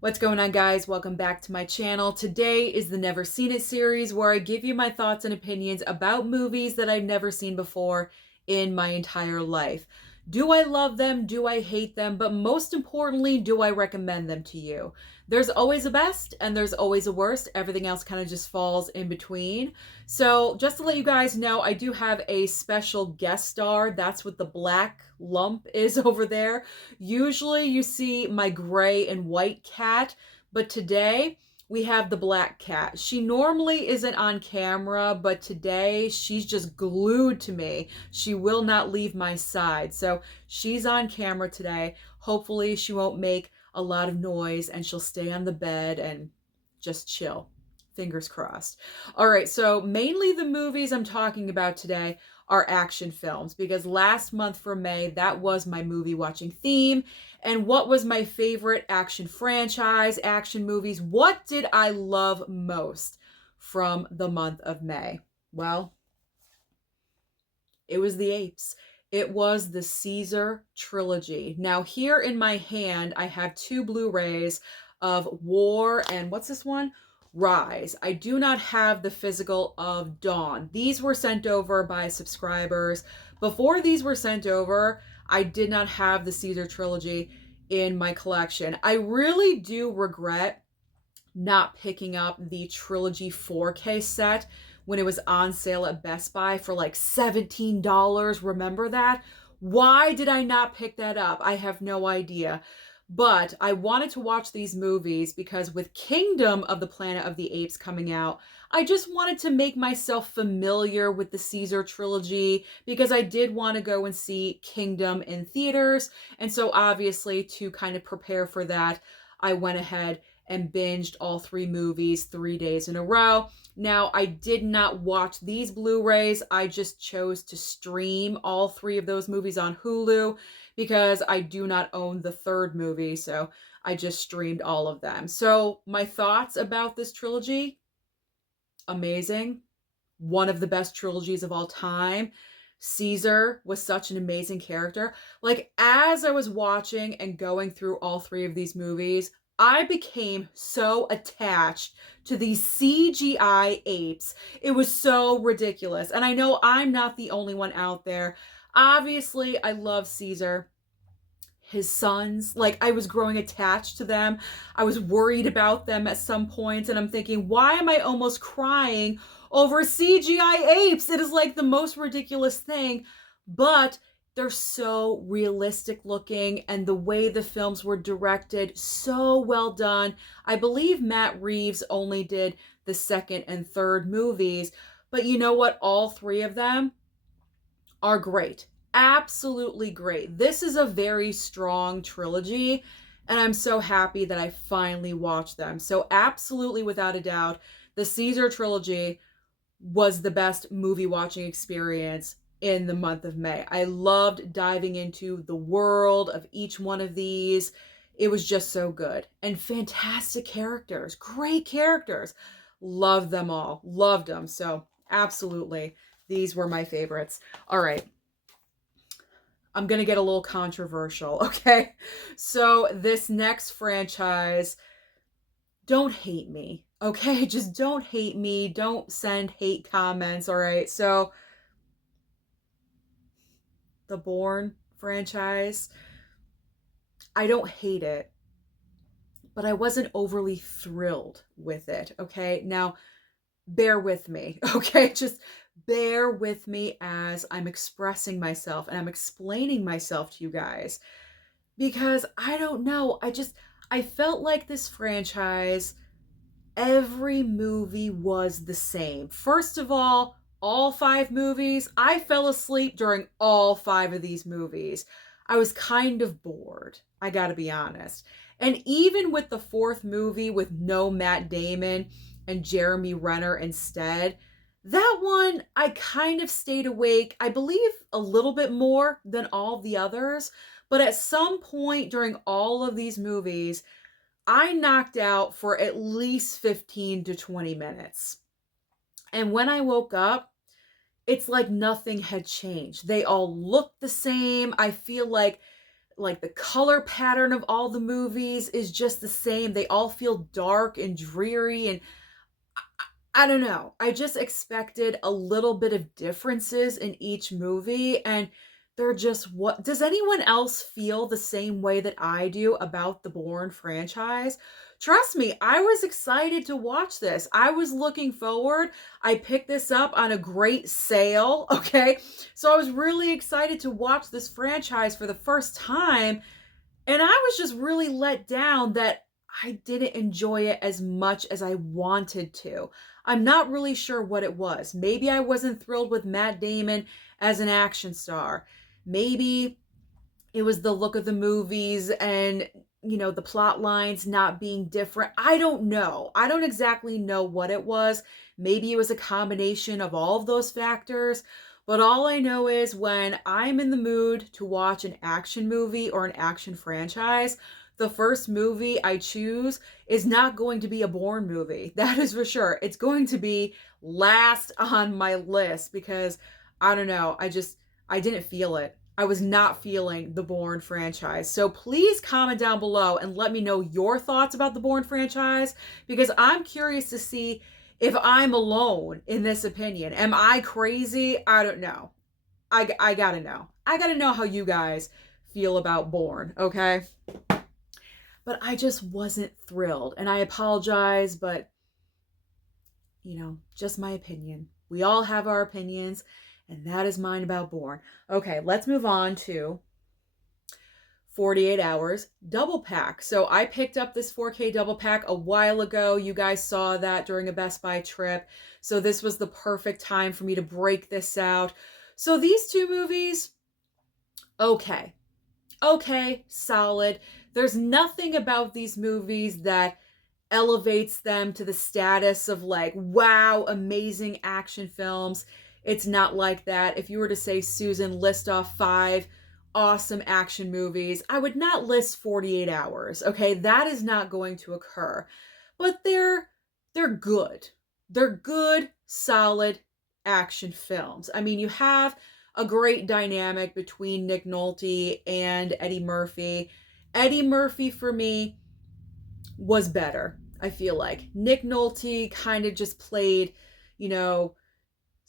What's going on, guys? Welcome back to my channel. Today is the Never Seen It series where I give you my thoughts and opinions about movies that I've never seen before in my entire life. Do I love them? Do I hate them? But most importantly, do I recommend them to you? There's always a best and there's always a worst. Everything else kind of just falls in between. So just to let you guys know, I do have a special guest star. That's what the black lump is over there. Usually you see my gray and white cat, but today we have the black cat. She normally isn't on camera, but today she's just glued to me. She will not leave my side. So she's on camera today. Hopefully she won't make a lot of noise and she'll stay on the bed and just chill. Fingers crossed. All right, so mainly the movies I'm talking about today are action films because last month for May, that was my movie watching theme. And what was my favorite action franchise, action movies? What did I love most from the month of May? Well, it was the apes. It was the Caesar Trilogy. Now, here in my hand, I have two Blu-rays of War and what's this one? Rise. I do not have the physical of Dawn. These were sent over by subscribers. Before these were sent over, I did not have the Caesar Trilogy in my collection. I really do regret not picking up the Trilogy 4K set when it was on sale at Best Buy for like $17. Remember that? Why did I not pick that up? I have no idea. But I wanted to watch these movies because with Kingdom of the Planet of the Apes coming out, I just wanted to make myself familiar with the Caesar Trilogy because I did want to go and see Kingdom in theaters. And so obviously to kind of prepare for that, I went ahead and binged all three movies 3 days in a row. Now, I did not watch these Blu-rays. I just chose to stream all three of those movies on Hulu because I do not own the third movie, so I just streamed all of them. So my thoughts about this trilogy, amazing. One of the best trilogies of all time. Caesar was such an amazing character. Like, as I was watching and going through all three of these movies, I became so attached to these CGI apes. It was so ridiculous. And I know I'm not the only one out there. Obviously, I love Caesar. His sons, like, I was growing attached to them. I was worried about them at some points, and I'm thinking, why am I almost crying over CGI apes? It is like the most ridiculous thing, but they're so realistic looking, and the way the films were directed, so well done. I believe Matt Reeves only did the second and third movies, but you know what? All three of them are great. Absolutely great. This is a very strong trilogy, and I'm so happy that I finally watched them. So absolutely, without a doubt, the Caesar Trilogy was the best movie watching experience in the month of May. I loved diving into the world of each one of these. It was just so good. And fantastic characters, great characters. Loved them all. Loved them. So absolutely, these were my favorites. All right. I'm going to get a little controversial, okay? So this next franchise, don't hate me, okay? Just don't hate me. Don't send hate comments, all right? So the Bourne franchise, I don't hate it, but I wasn't overly thrilled with it, okay? Now, bear with me, okay? Just bear with me as I'm expressing myself and I'm explaining myself to you guys because I don't know. I felt like this franchise, every movie was the same. First of all five movies, I fell asleep during all five of these movies. I was kind of bored, I gotta be honest. And even with the fourth movie with no Matt Damon and Jeremy Renner instead, that one I kind of stayed awake, I believe a little bit more than all the others. But at some point during all of these movies, I knocked out for at least 15 to 20 minutes. And when I woke up, it's like nothing had changed. They all looked the same. I feel like the color pattern of all the movies is just the same. They all feel dark and dreary, and I don't know. I just expected a little bit of differences in each movie, and they're just what does anyone else feel the same way that I do about the Bourne franchise? Trust me, I was excited to watch this. I was looking forward. I picked this up on a great sale, okay? So I was really excited to watch this franchise for the first time, and I was just really let down that I didn't enjoy it as much as I wanted to. I'm not really sure what it was. Maybe I wasn't thrilled with Matt Damon as an action star. Maybe it was the look of the movies and, the plot lines not being different. I don't know. I don't exactly know what it was. Maybe it was a combination of all of those factors. But all I know is when I'm in the mood to watch an action movie or an action franchise, the first movie I choose is not going to be a Bourne movie. That is for sure. It's going to be last on my list because I don't know. I didn't feel it. I was not feeling the Bourne franchise. So please comment down below and let me know your thoughts about the Bourne franchise because I'm curious to see if I'm alone in this opinion. Am I crazy? I don't know. I gotta know. I gotta know how you guys feel about Bourne, okay? But I just wasn't thrilled. And I apologize, but, just my opinion. We all have our opinions, and that is mine about Bourne. Okay, let's move on to 48 Hours double pack. So I picked up this 4K double pack a while ago. You guys saw that during a Best Buy trip. So this was the perfect time for me to break this out. So these two movies, okay, solid. There's nothing about these movies that elevates them to the status of like, wow, amazing action films. It's not like that. If you were to say, Susan, list off 5 awesome action movies, I would not list 48 Hours, okay? That is not going to occur. But they're good. They're good, solid action films. I mean, you have a great dynamic between Nick Nolte and Eddie Murphy. Eddie Murphy, for me, was better, I feel like. Nick Nolte kind of just played,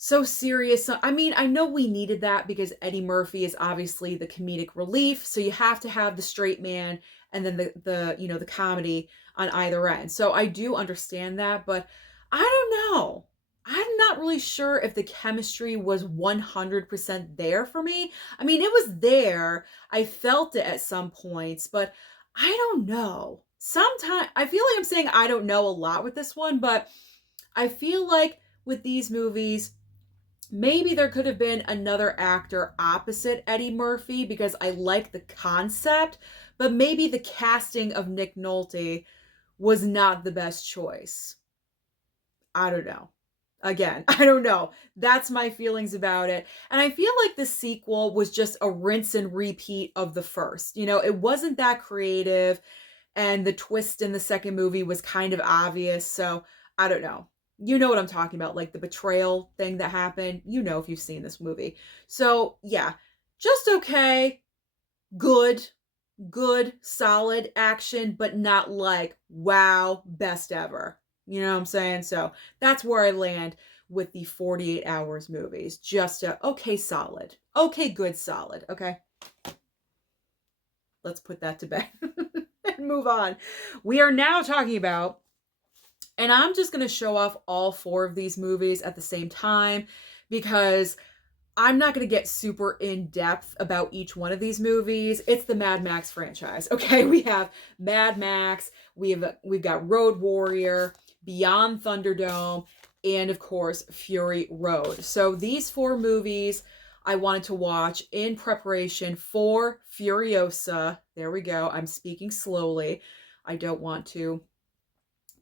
so serious. I mean, I know we needed that because Eddie Murphy is obviously the comedic relief, so you have to have the straight man and then the comedy on either end. So I do understand that, but I don't know. I'm not really sure if the chemistry was 100% there for me. I mean, it was there. I felt it at some points, but I don't know. Sometimes I feel like I'm saying I don't know a lot with this one, but I feel like with these movies, maybe there could have been another actor opposite Eddie Murphy because I like the concept, but maybe the casting of Nick Nolte was not the best choice. I don't know. Again, I don't know. That's my feelings about it. And I feel like the sequel was just a rinse and repeat of the first. It wasn't that creative, and the twist in the second movie was kind of obvious. So I don't know. You know what I'm talking about, like the betrayal thing that happened. If you've seen this movie. So yeah, just okay, good, solid action, but not like, wow, best ever. You know what I'm saying? So that's where I land with the 48 Hours movies. Just okay, solid. Okay, good, solid. Okay. Let's put that to bed and move on. We are now talking about, and I'm just going to show off all 4 of these movies at the same time because I'm not going to get super in depth about each one of these movies. It's the Mad Max franchise. Okay, we have Mad Max, we've got Road Warrior, Beyond Thunderdome, and of course, Fury Road. So these 4 movies I wanted to watch in preparation for Furiosa. There we go. I'm speaking slowly. I don't want to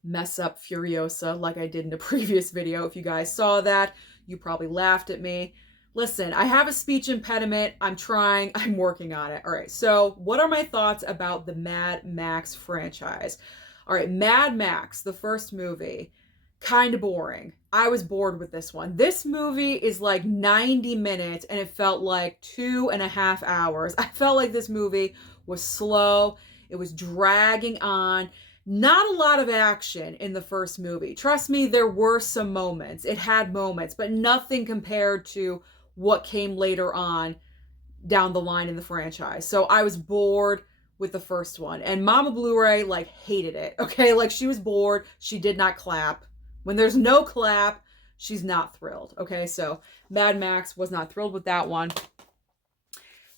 mess up Furiosa like I did in a previous video. If you guys saw that, you probably laughed at me. Listen, I have a speech impediment. I'm trying. I'm working on it. All right. So what are my thoughts about the Mad Max franchise? All right. Mad Max, the first movie. kind of boring. I was bored with this one. This movie is like 90 minutes and it felt like 2.5 hours. I felt like this movie was slow. It was dragging on. Not a lot of action in the first movie. Trust me, there were some moments. It had moments, but nothing compared to what came later on down the line in the franchise. So I was bored with the first one. And Mama Blu-ray like hated it. Okay, like she was bored. She did not clap. When there's no clap, she's not thrilled. Okay, so Mad Max was not thrilled with that one.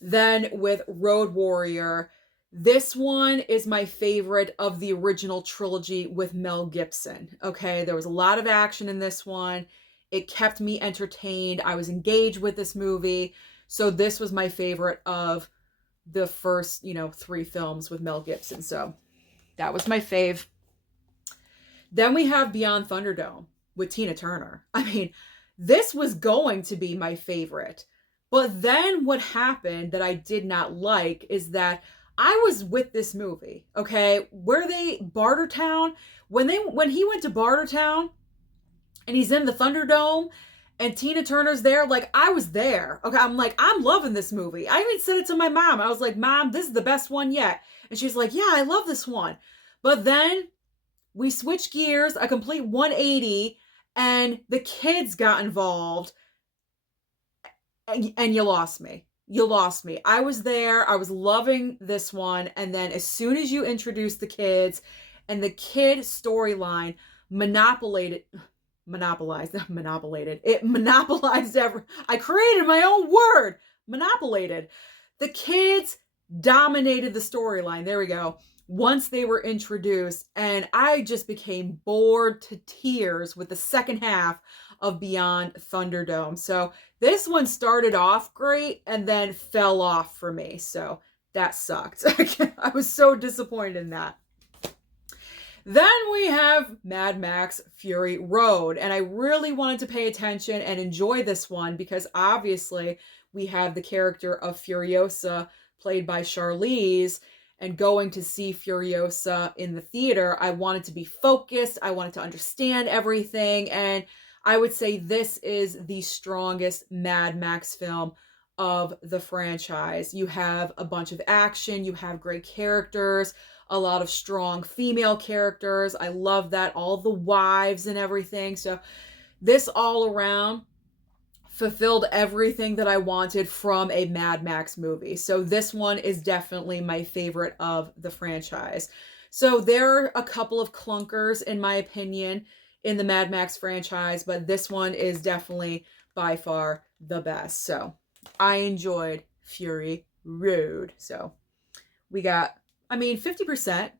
Then with Road Warrior, this one is my favorite of the original trilogy with Mel Gibson. Okay, there was a lot of action in this one. It kept me entertained. I was engaged with this movie. So this was my favorite of the first, 3 films with Mel Gibson. So that was my fave. Then we have Beyond Thunderdome with Tina Turner. I mean, this was going to be my favorite. But then what happened that I did not like is that I was with this movie, okay? Were they Bartertown? When he went to Bartertown and he's in the Thunderdome and Tina Turner's there, like I was there. Okay, I'm like, I'm loving this movie. I even said it to my mom. I was like, Mom, this is the best one yet. And she's like, yeah, I love this one. But then we switched gears, a complete 180, and the kids got involved. And you lost me. You lost me. I was there. I was loving this one. And then as soon as you introduced the kids and the kid storyline monopolized every, I created my own word, monopolized. The kids dominated the storyline. There we go. Once they were introduced, and I just became bored to tears with the second half of Beyond Thunderdome. So this one started off great and then fell off for me. So that sucked. I was so disappointed in that. Then we have Mad Max Fury Road. And I really wanted to pay attention and enjoy this one because obviously we have the character of Furiosa played by Charlize. And going to see Furiosa in the theater, I wanted to be focused. I wanted to understand everything. And I would say this is the strongest Mad Max film of the franchise. You have a bunch of action. You have great characters, a lot of strong female characters. I love that. All the wives and everything. So this all around fulfilled everything that I wanted from a Mad Max movie. So this one is definitely my favorite of the franchise. So there are a couple of clunkers, in my opinion, in the Mad Max franchise, but this one is definitely by far the best. So I enjoyed Fury Road. So we got, 50%,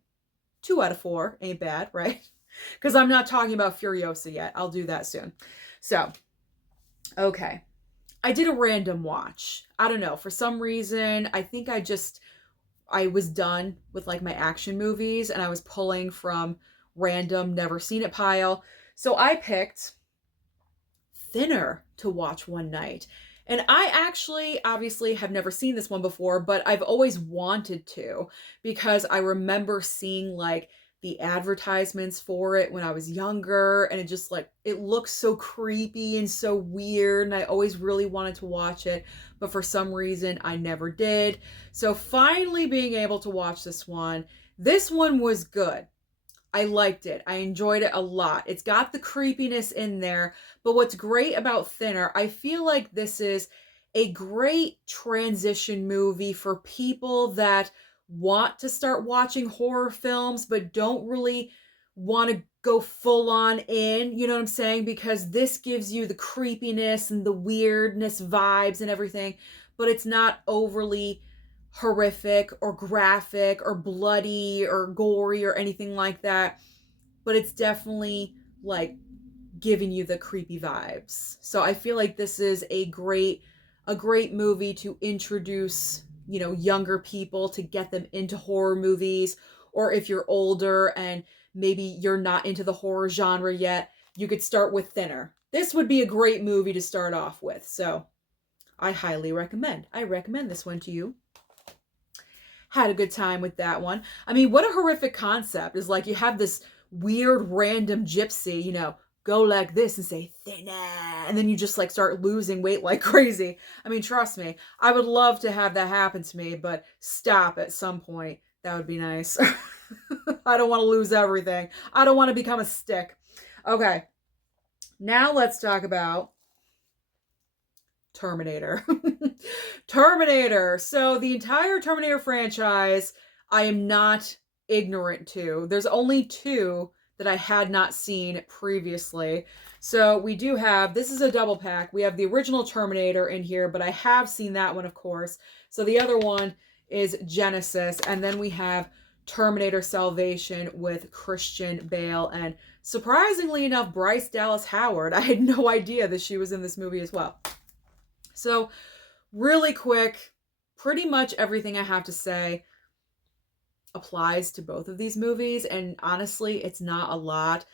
2 out of 4 ain't bad, right? Because I'm not talking about Furiosa yet. I'll do that soon. So okay. I did a random watch. I don't know. For some reason, I think I was done with like my action movies and I was pulling from random never seen it pile. So I picked Thinner to watch one night. And I actually obviously have never seen this one before, but I've always wanted to because I remember seeing like the advertisements for it when I was younger, and it just like, it looks so creepy and so weird, and I always really wanted to watch it, but for some reason I never did. So finally being able to watch this one was good. I liked it. I enjoyed it a lot. It's got the creepiness in there, but what's great about Thinner, I feel like this is a great transition movie for people that want to start watching horror films but don't really want to go full on in, you know what I'm saying? Because this gives you the creepiness and the weirdness vibes and everything, but it's not overly horrific or graphic or bloody or gory or anything like that, but it's definitely like giving you the creepy vibes. So I feel like this is a great movie to introduce, younger people, to get them into horror movies, or if you're older and maybe you're not into the horror genre yet, you could start with Thinner. This would be a great movie to start off with. So I highly recommend. I recommend this one to you. Had a good time with that one. What a horrific concept is like you have this weird random gypsy, go like this and say thinner, and then you just like start losing weight like crazy. I mean, trust me, I would love to have that happen to me, but stop at some point. That would be nice. I don't want to lose everything. I don't want to become a stick. Okay, now let's talk about Terminator. Terminator. So the entire Terminator franchise, I am not ignorant to. There's only two that I had not seen previously. So we do have, this is a double pack. We have the original Terminator in here, but I have seen that one, of course. So the other one is Genesis. And then we have Terminator Salvation with Christian Bale. And surprisingly enough, Bryce Dallas Howard. I had no idea that she was in this movie as well. So really quick, pretty much everything I have to say applies to both of these movies. And honestly, it's not a lot.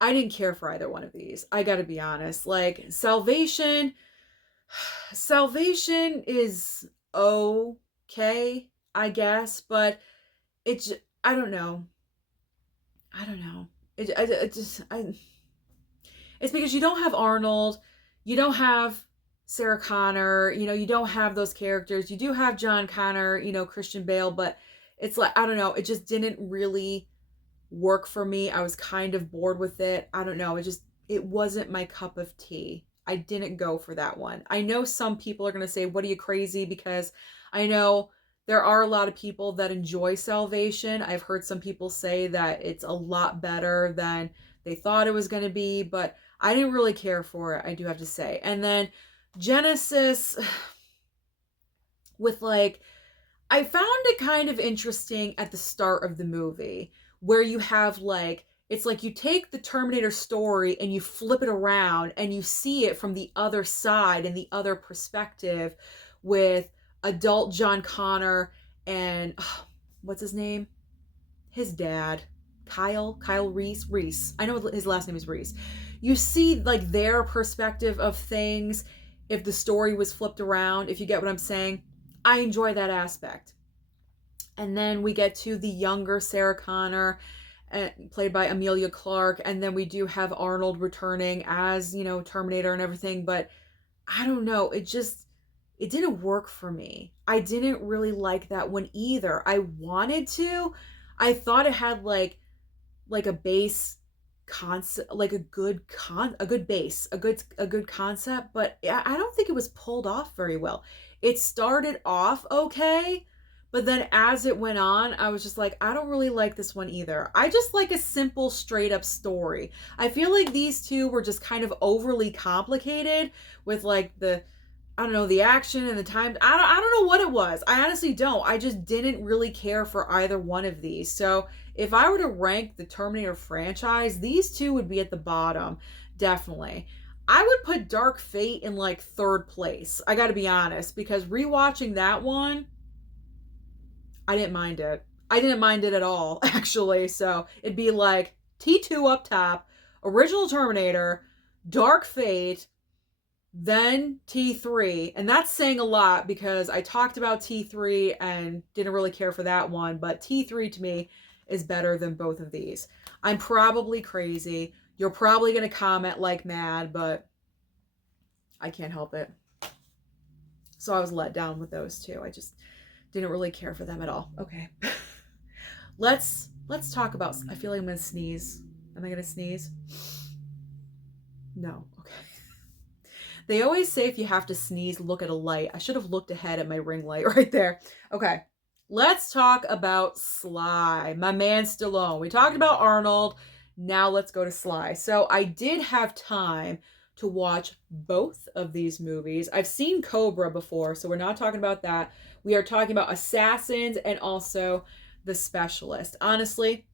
I didn't care for either one of these. I gotta be honest. Like, Salvation is okay, I guess, but it's, I don't know. It's because you don't have Arnold, you don't have Sarah Connor, you don't have those characters. You do have John Connor, Christian Bale, but it's like, I don't know, it just didn't really work for me. I was kind of bored with it. I don't know, it wasn't my cup of tea. I didn't go for that one. I know some people are going to say, what are you, crazy? Because I know there are a lot of people that enjoy Salvation. I've heard some people say that it's a lot better than they thought it was going to be, but I didn't really care for it, I do have to say. And then Genesis, with like, I found it kind of interesting at the start of the movie where you have like, it's like you take the Terminator story and you flip it around and you see it from the other side and the other perspective with adult John Connor and what's his name? His dad, Kyle Reese. I know his last name is Reese. You see like their perspective of things if the story was flipped around, if you get what I'm saying. I enjoy that aspect. And then we get to the younger Sarah Connor, played by Emilia Clarke, and then we do have Arnold returning as, Terminator and everything, but I don't know, it didn't work for me. I didn't really like that one either. I wanted to. I thought it had like a base concept, like a good base, a good concept, but I don't think it was pulled off very well. It started off okay, but then as it went on, I was just like, I don't really like this one either. I just like a simple, straight up story. I feel like these two were just kind of overly complicated with like the action and the time. I don't know what it was. I honestly don't. I just didn't really care for either one of these. So if I were to rank the Terminator franchise, these two would be at the bottom, definitely. I would put Dark Fate in like third place. I gotta be honest, because rewatching that one, I didn't mind it. I didn't mind it at all, actually. So it'd be like T2 up top, original Terminator, Dark Fate, then T3. And that's saying a lot because I talked about T3 and didn't really care for that one. But T3 to me is better than both of these. I'm probably crazy. You're probably going to comment like mad, but I can't help it. So I was let down with those two. I just didn't really care for them at all. Okay. Let's talk about, I feel like I'm going to sneeze. Am I going to sneeze? No. Okay. They always say if you have to sneeze, look at a light. I should have looked ahead at my ring light right there. Okay. Let's talk about Sly, my man Stallone. We talked about Arnold. Now let's go to Sly. So I did have time to watch both of these movies. I've seen Cobra before, so we're not talking about that. We are talking about Assassins and also The Specialist. Honestly,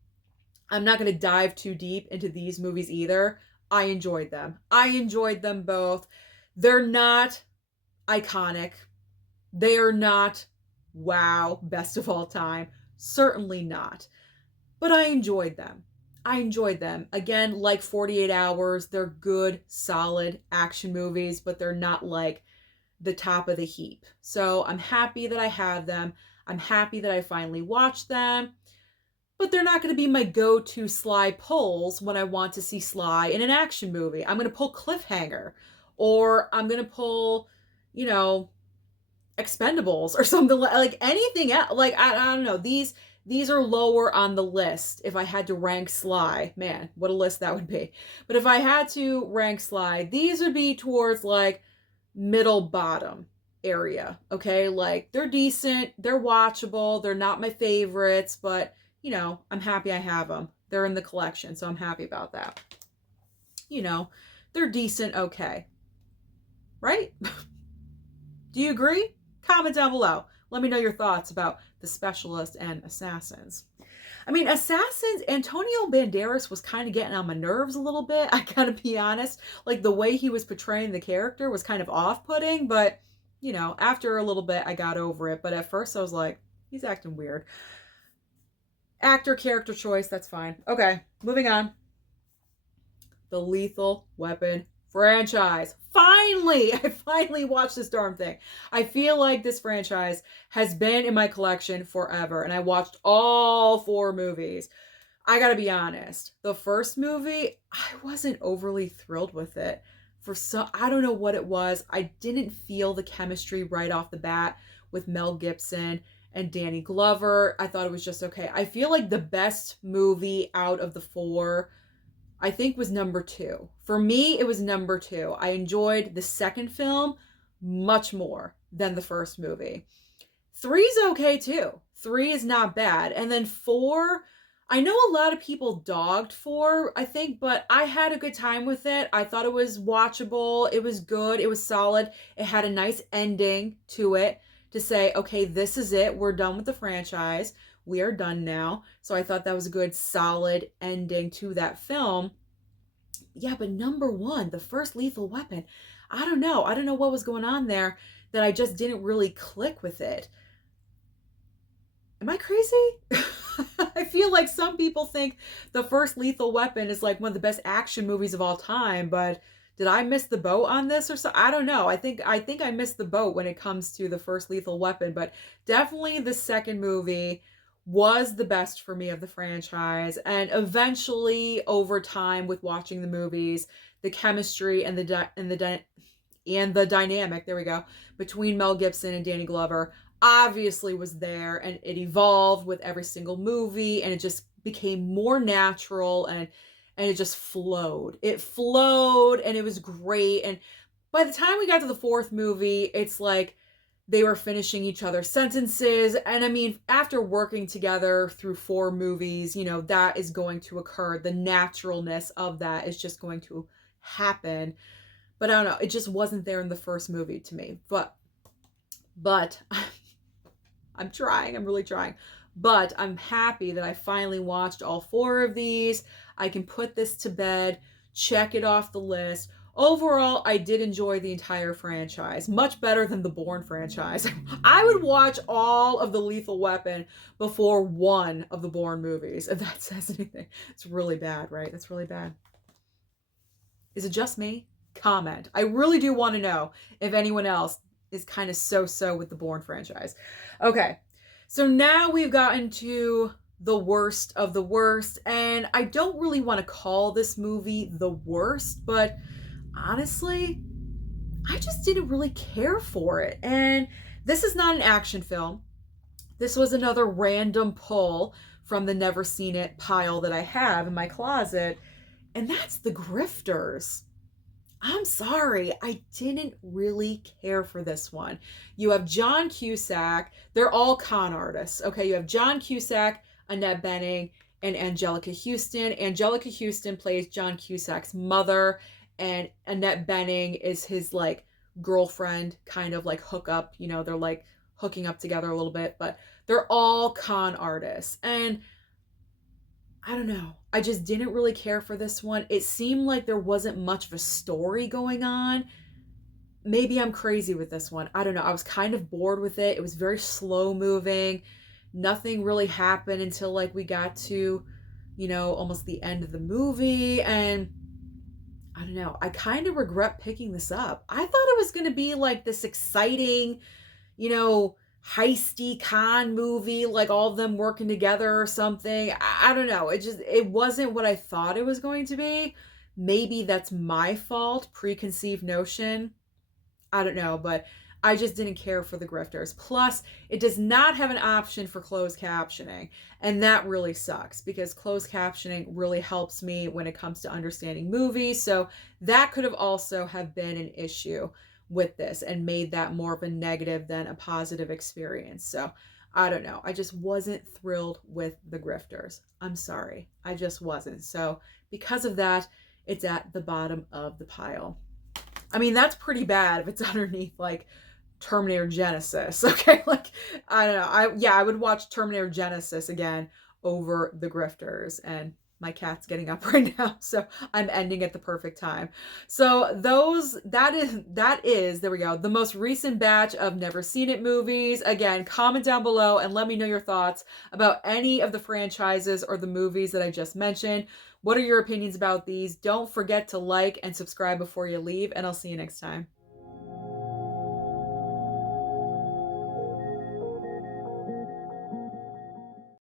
I'm not going to dive too deep into these movies either. I enjoyed them. I enjoyed them both. They're not iconic. They are not, wow, best of all time. Certainly not. But I enjoyed them. I enjoyed them. Again, like 48 Hours, they're good, solid action movies, but they're not like the top of the heap. So I'm happy that I have them. I'm happy that I finally watched them. but they're not going to be my go-to Sly pulls when I want to see Sly in an action movie. I'm going to pull Cliffhanger, or I'm going to pull, you know, Expendables or something like anything else. Like, I don't know. These are lower on the list. If I had to rank Sly, man, what a list that would be. But if I had to rank Sly, these would be towards like middle bottom area. Okay, like they're decent, they're watchable, they're not my favorites, but you know, I'm happy I have them. They're in the collection, so I'm happy about that. You know, they're decent, okay. Right? Do you agree? Comment down below. Let me know your thoughts about The Specialist and Assassins. I mean, Assassins, Antonio Banderas was kind of getting on my nerves a little bit. I gotta be honest. Like, the way he was portraying the character was kind of off-putting, but, you know, after a little bit, I got over it. But at first, I was like, he's acting weird. Actor, character choice, that's fine. Okay, moving on. The Lethal Weapon franchise. Finally! I finally watched this darn thing. I feel like this franchise has been in my collection forever, and I watched all 4 movies. I gotta be honest, the first movie, I wasn't overly thrilled with it. I don't know what it was. I didn't feel the chemistry right off the bat with Mel Gibson and Danny Glover. I thought it was just okay. I feel like the best movie out of the 4, I think, was number 2. For me, it was number 2. I enjoyed the second film much more than the first movie. 3's okay too. 3 is not bad. And then 4, I know a lot of people dogged 4, I think, but I had a good time with it. I thought it was watchable. It was good. It was solid. It had a nice ending to it to say, okay, this is it. We're done with the franchise. We are done now. So I thought that was a good, solid ending to that film. Yeah, but number 1, the first Lethal Weapon, I don't know. I don't know what was going on there that I just didn't really click with it. Am I crazy? I feel like some people think the first Lethal Weapon is like one of the best action movies of all time, but did I miss the boat on this or so? I don't know. I think I missed the boat when it comes to the first Lethal Weapon, but definitely the second movie was the best for me of the franchise. And eventually, over time, with watching the movies, the chemistry and the dynamic, there we go, between Mel Gibson and Danny Glover obviously was there, and it evolved with every single movie, and it just became more natural, and it just flowed. It flowed, and it was great. And by the time we got to the 4th movie, it's like they were finishing each other's sentences. And I mean, after working together through 4 movies, you know, that is going to occur. The naturalness of that is just going to happen. But I don't know, it just wasn't there in the first movie to me. But I'm trying. I'm really trying. But I'm happy that I finally watched all 4 of these. I can put this to bed, check it off the list. Overall, I did enjoy the entire franchise. Much better than the Bourne franchise. I would watch all of the Lethal Weapon before one of the Bourne movies, if that says anything. It's really bad, right? That's really bad. Is it just me? Comment. I really do want to know if anyone else is kind of so-so with the Bourne franchise. Okay, so now we've gotten to the worst of the worst, and I don't really want to call this movie the worst, but honestly, I just didn't really care for it. And this is not an action film. This was another random pull from the never seen it pile that I have in my closet, and that's The Grifters. I'm sorry, I didn't really care for this one. You have John Cusack. They're all con artists. Okay, you have John Cusack, Annette Bening, and Angelica Houston. Angelica Houston plays John Cusack's mother, and Annette Bening is his like girlfriend, kind of like hookup. You know, they're like hooking up together a little bit, but they're all con artists. And I don't know, I just didn't really care for this one. It seemed like there wasn't much of a story going on. Maybe I'm crazy with this one. I don't know. I was kind of bored with it. It was very slow moving. Nothing really happened until like we got to, you know, almost the end of the movie. And I don't know, I kind of regret picking this up. I thought it was going to be like this exciting, you know, heisty con movie, like all of them working together or something. I don't know. It wasn't what I thought it was going to be. Maybe that's my fault, preconceived notion. I don't know, but I just didn't care for the Grifters. Plus, it does not have an option for closed captioning, and that really sucks because closed captioning really helps me when it comes to understanding movies. So that could have also have been an issue with this and made that more of a negative than a positive experience. So I don't know. I just wasn't thrilled with the Grifters. I'm sorry. I just wasn't. So because of that, it's at the bottom of the pile. I mean, that's pretty bad if it's underneath like Terminator Genesis. Okay, like I don't know. I would watch Terminator Genesis again over the Grifters, and my cat's getting up right now, so I'm ending at the perfect time. So that is there we go. The most recent batch of Never Seen It movies. Again, comment down below and let me know your thoughts about any of the franchises or the movies that I just mentioned. What are your opinions about these? Don't forget to like and subscribe before you leave, and I'll see you next time.